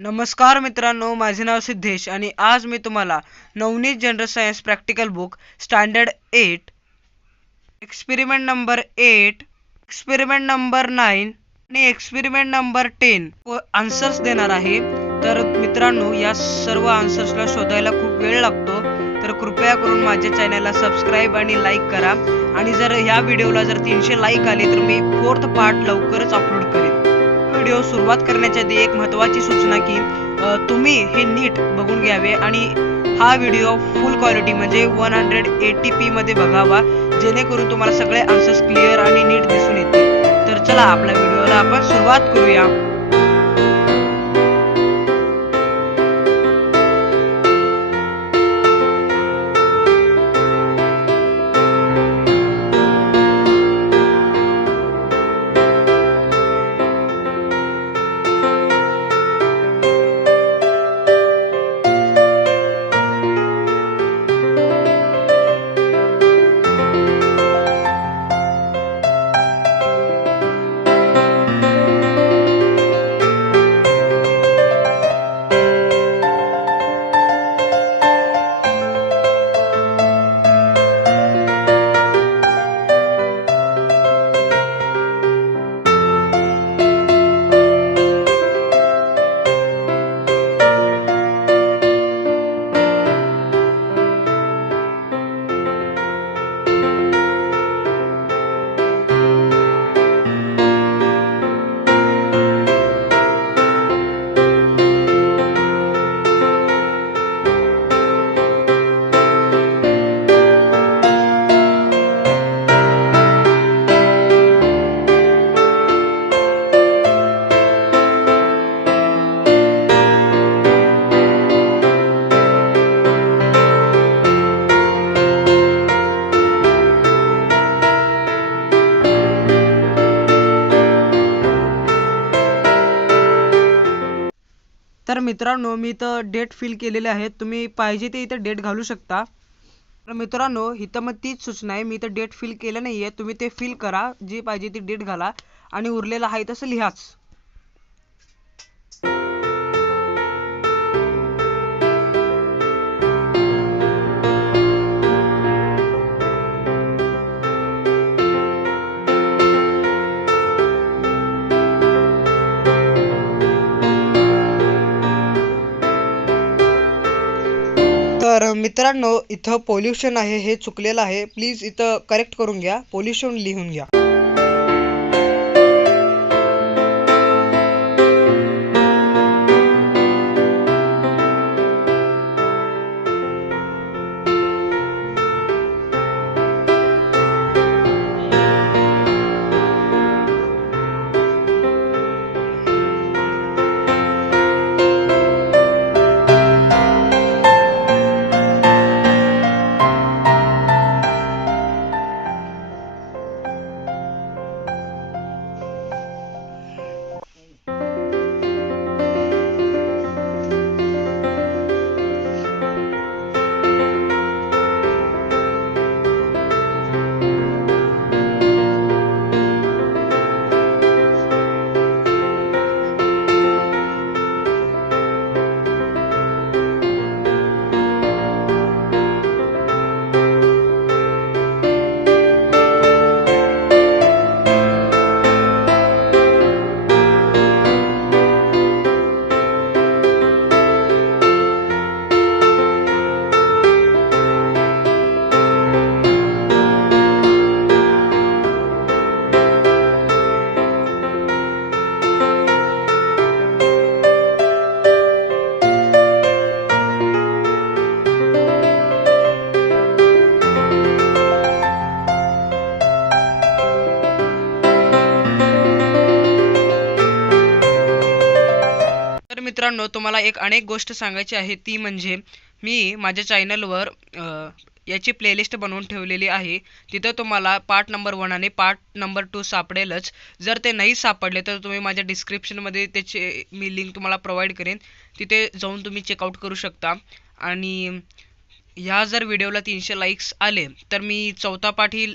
नमस्कार मित्रांनो, माझे नाव सिद्धेश आणि आज मी तुम्हाला Navneet general science practical book standard 8 experiment number 8, experiment number 9 आणि एक्सपेरिमेंट नंबर 10 आन्सर्स देणार आहे। तर मित्रांनो, या सर्व आन्सर्सला शोधायला खूप वेळ लागतो, तर कृपया करून माझ्या चॅनलला सबस्क्राईब आणि लाईक करा। आणि जर ह्या व्हिडिओला 300 लाईक आले तर मी 4th पार्ट लवकरच अपलोड करेन। व्हिडिओ सुरुवात करण्याच्या आधी एक महत्त्वाची सूचना की तुम्ही हे नीट बघून घ्यावे आणि हा व्हिडिओ फुल क्वालिटी म्हणजे 180p मध्ये बघावा, जेणेकरून तुम्हाला सगळे आन्सर्स क्लिअर आणि नीट दिसून येतील। तर चला आपल्या व्हिडिओला आपण सुरुवात करूया। तर मित्रांनो, मी इथं डेट फिल केलेले आहेत, तुम्ही पाहिजे ते इथं डेट घालू शकता। तर मित्रांनो, इथं मग तीच सूचना आहे, मी इथं डेट फिल केलं नाहीये, तुम्ही ते फिल करा, जी पाहिजे ती डेट घाला आणि उरलेलं आहे तसं लिहाच। तर मित्रांनो, इथं पोल्युशन आहे, हे चुकलेलं आहे, प्लीज इथं करेक्ट करून घ्या, पोल्युशन लिहून घ्या। मित्रांनो, तुम्हाला एक अनेक गोष्ट सांगायची आहे, ती म्हणजे मी माझ्या चॅनलवर याची प्लेलिस्ट बनवून ठेवलेली आहे। तिथं तुम्हाला पार्ट नंबर 1 आणि पार्ट नंबर 2 सापडेलच। जर ते नाही सापडले तर तुम्ही माझ्या डिस्क्रिप्शनमध्ये त्याची मी लिंक तुम्हाला प्रोव्हाइड करेन, तिथे जाऊन तुम्ही चेकआउट करू शकता। आणि ह्या जर व्हिडिओला 300 लाईक्स आले तर मी 4था पार्ट ही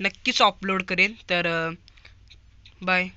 नक्कीच अपलोड करेन। तर बाय।